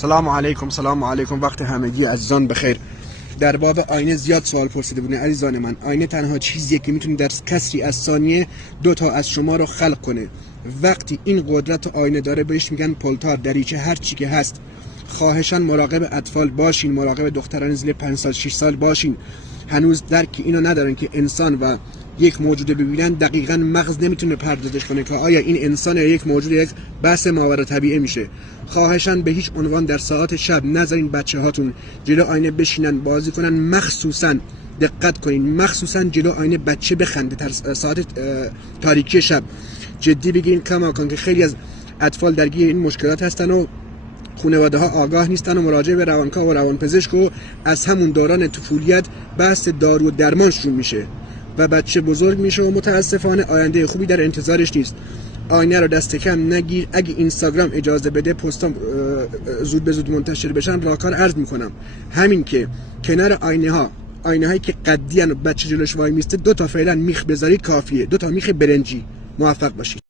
سلام علیکم وقت همگی عزیزان بخیر. در باب آینه زیاد سوال پرسیده بودین عزیزان من. آینه تنها چیزیه که میتونه در کسری از ثانیه 2 تا از شما رو خلق کنه. وقتی این قدرت آینه داره بهش میگن پلتار، دریچه، هر چی که هست. خواهشاً مراقب اطفال باشین، مراقب دختران زیر 5 سال 6 سال باشین. هنوز درک اینو ندارن که انسان و یک موجود ببینن دقیقاً مغز نمیتونه پردازش کنه که آیا این انسان یا یک موجود یک بحث ماورالطبیعه میشه. خواهشاً به هیچ عنوان در ساعات شب نذارین بچه‌هاتون جلو آینه بشینن بازی کنن، مخصوصاً دقت کنین، مخصوصاً جلو آینه بچه بخنده در ساعت تاریکی شب. جدی بگیرین کماکان که خیلی از اطفال درگیر این مشکلات هستن و خانواده ها آگاه نیستن و مراجعه به روانکاو و روانپزشک و از همون دوران طفولیت بحث دارو و درمان شروع میشه و بچه بزرگ میشه و متاسفانه آینده خوبی در انتظارش نیست. آینه رو دست کم نگیر. اگه اینستاگرام اجازه بده پستام زود به زود منتشر بشن راهکار عرض میکنم. همین که کنار آینه هایی که قدیان و بچه جلوش وای میسته 2 تا فعلا میخ بذارید کافیه، 2 تا میخ برنجی. موفق باشید.